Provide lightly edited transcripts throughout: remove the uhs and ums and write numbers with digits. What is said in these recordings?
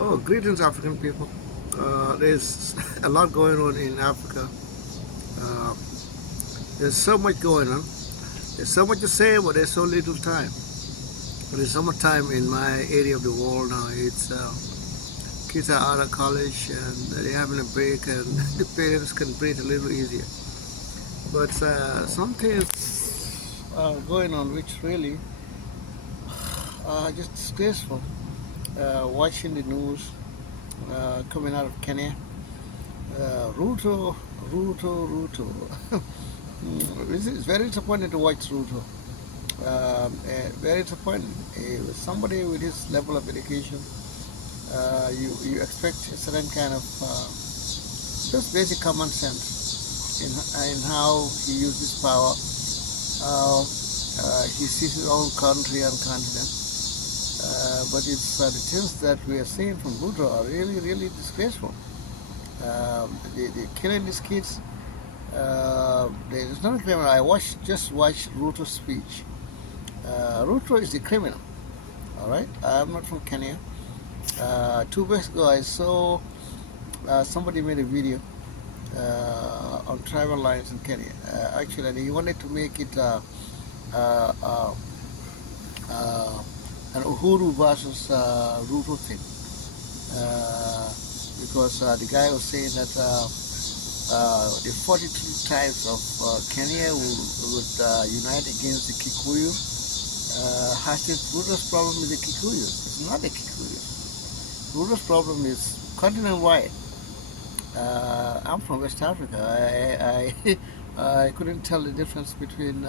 Oh, greetings, African people. There's a lot going on in Africa. Uh, there's so much going on. There's so much to say, but there's so little time. There's so much time in my area of the world now. It's kids are out of college and they're having a break, and the parents can breathe a little easier. But some things are going on which really are just disgraceful. Watching the news coming out of Kenya. Ruto, Ruto. It's very disappointing to watch Ruto. Very disappointing. Somebody with his level of education, you expect a certain kind of just basic common sense in how he uses power, how he sees his own country and continent. But it's the things that we are seeing from Ruto are really, really disgraceful. They're killing these kids. There's no criminal. Just watched Ruto's speech. Ruto is the criminal. All right. I'm not from Kenya. 2 weeks ago, I saw somebody made a video on tribal lines in Kenya. Actually, he wanted to make it uh, uh, uh, an Uhuru versus Ruto thing, uh, because the guy was saying that the 42 tribes of Kenya would unite against the Kikuyu. Ruto's problem is the Kikuyu. It's not the Kikuyu. Ruto's problem is continent-wide. I'm from West Africa. I couldn't tell the difference between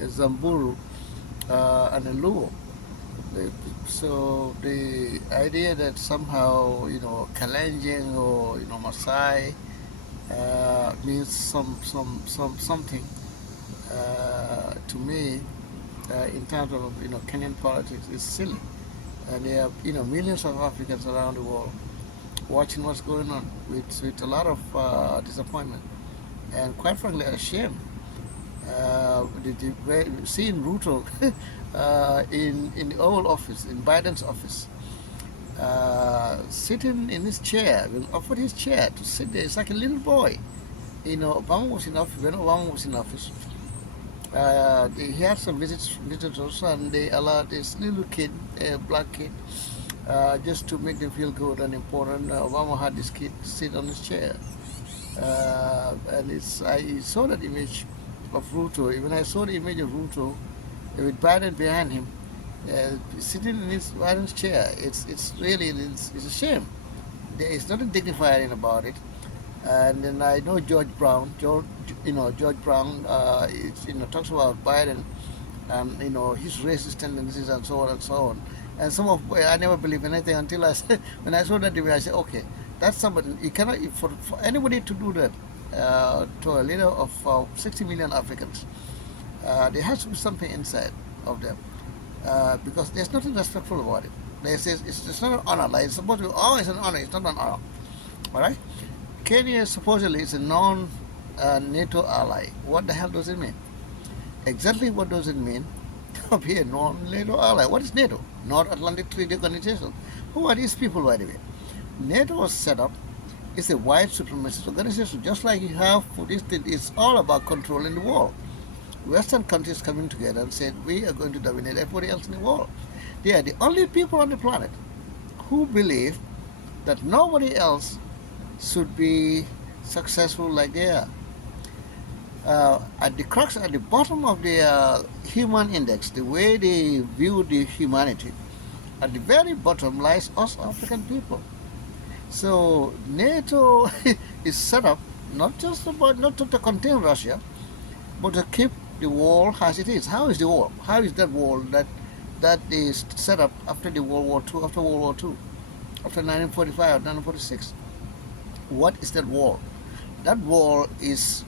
Zamburu and a Luo. So the idea that somehow Kalenjin or Maasai means something to me in terms of Kenyan politics is silly. And there are millions of Africans around the world watching what's going on with a lot of disappointment and quite frankly a shame. Seeing Ruto in the Oval Office, in Biden's office, sitting in his chair, will offer his chair to sit there. It's like a little boy. Obama was in office. When Obama was in office, he had some visitors, and they allowed this little kid, a black kid, just to make them feel good and important. Obama had this kid sit on his chair, and I saw that image of Ruto. When I saw the image of Ruto with Biden behind him, sitting in his Biden's chair, it's really it's a shame. There is nothing dignified about it. And then I know George Brown, talks about Biden and his racist tendencies and so on and so on. And some of I never believe anything until I said, when I saw that debate, I said, okay, that's somebody you cannot for anybody to do that to a leader of 60 million Africans. There has to be something inside of them because there's nothing respectful about it. It's not an honor. Like it's supposed to be, oh, it's an honor. It's not an honor. All right. Kenya supposedly is a non-NATO ally. What the hell does it mean? Exactly what does it mean to be a non-NATO ally? What is NATO? North Atlantic Treaty Organization. Who are these people, by the way? NATO was set up. It's a white supremacist organization, just like you have for this thing. It's all about controlling the world. Western countries coming together and said, we are going to dominate everybody else in the world. They are the only people on the planet who believe that nobody else should be successful like they are. At the crux, at the bottom of the human index, the way they view the humanity, at the very bottom lies us African people. So NATO is set up not to contain Russia, but to keep the wall as it is. How is the wall? How is that wall that is set up after the World War II, after World War II, after 1945 or 1946? What is that wall? That wall is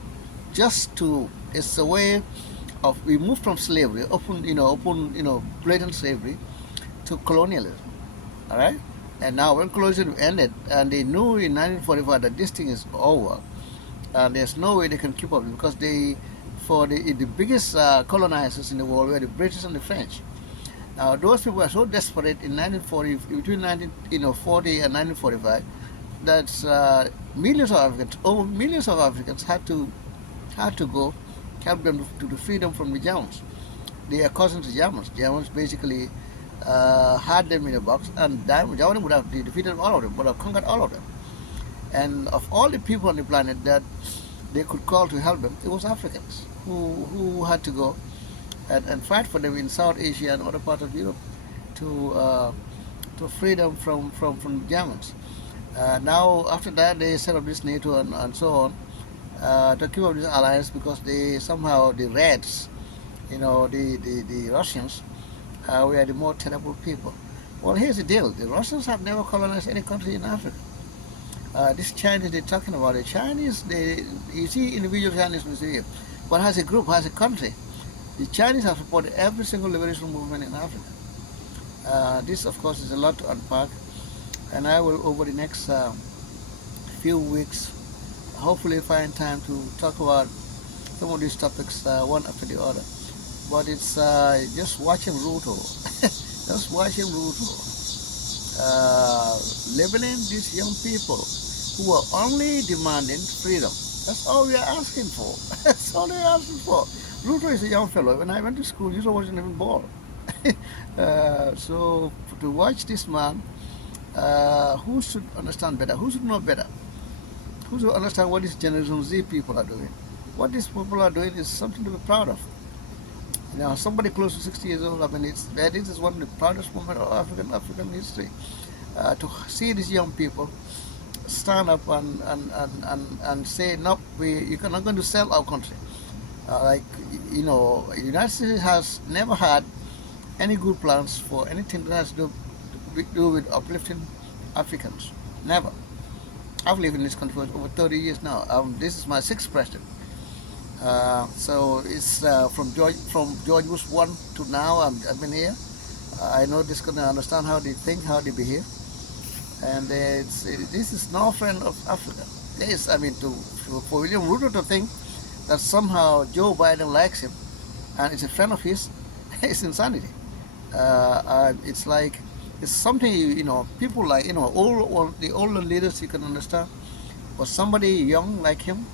it's a way of we moved from slavery, blatant slavery, to colonialism. All right, and now when colonialism ended, and they knew in 1945 that this thing is over, and there's no way they can keep up because for the biggest colonizers in the world were the British and the French. Those people were so desperate in 1940, between 1940 and 1945, that millions of Africans, over millions of Africans, had to go help them to the freedom from the Germans. They are cousins to Germans. Germans basically had them in a box, and Germany would have defeated all of them, would have conquered all of them. And of all the people on the planet that they could call to help them, it was Africans who had to go and fight for them in South Asia and other parts of Europe to freedom from the Germans. Now, after that, they set up this NATO and so on to keep up this alliance, because they somehow, the Reds, the Russians, were the more terrible people. Well, here's the deal. The Russians have never colonized any country in Africa. This Chinese they're talking about, the Chinese, you see individual Chinese museum, but as a group, as a country, the Chinese have supported every single liberation movement in Africa. This, of course, is a lot to unpack, and I will, over the next few weeks, hopefully find time to talk about some of these topics one after the other. But it's just watching Ruto, just watching Ruto labeling these young people who are only demanding freedom. That's all we are asking for. That's all they're asking for. Ruto is a young fellow. When I went to school, Ruto wasn't even born. So to watch this man, who should understand better? Who should know better? Who should understand what these Generation Z people are doing? What these people are doing is something to be proud of. Somebody close to 60 years old, I mean, this is one of the proudest moments of African history. To see these young people stand up and say, no, you're not going to sell our country. The United States has never had any good plans for anything that has to do with uplifting Africans. Never. I've lived in this country for over 30 years now. This is my sixth president. So it's from George Bush 1 to now. I've been here. I know this going to understand how they think, how they behave, and this is no friend of Africa. Yes, I mean, for William Ruto to think that somehow Joe Biden likes him and is a friend of his, it's insanity. It's like, it's something, people like, all the older leaders you can understand, but somebody young like him,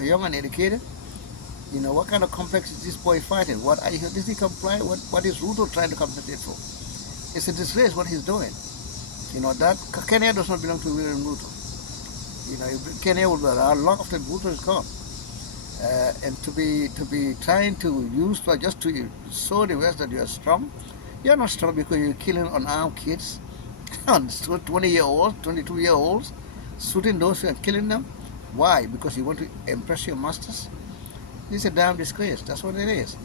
young and educated, what kind of complex is this boy fighting? Does he comply? What is Ruto trying to compensate for? It's a disgrace what he's doing. That Kenya does not belong to William Ruto. If Kenya will be a lot after Ruto is gone. And to be trying to use just to show the West that you are strong. You're not strong because you're killing unarmed kids, 20-year-olds, 22-year-olds, shooting those and killing them. Why? Because you want to impress your masters? This is a damn disgrace. That's what it is.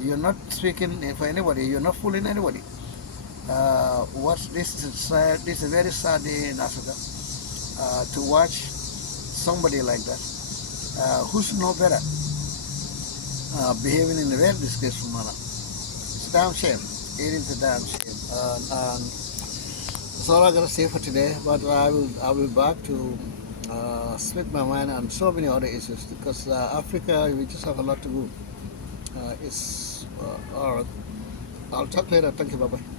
You're not speaking for anybody. You're not fooling anybody. This is a very sad day in Africa to watch somebody like that, who should know better, behaving in a very disgraceful manner. It's a damn shame. It is a damn shame. And that's all I gotta say for today. But I'll be back to speak my mind on so many other issues, because Africa, we just have a lot to do. All right. I'll talk later. Thank you. Bye bye.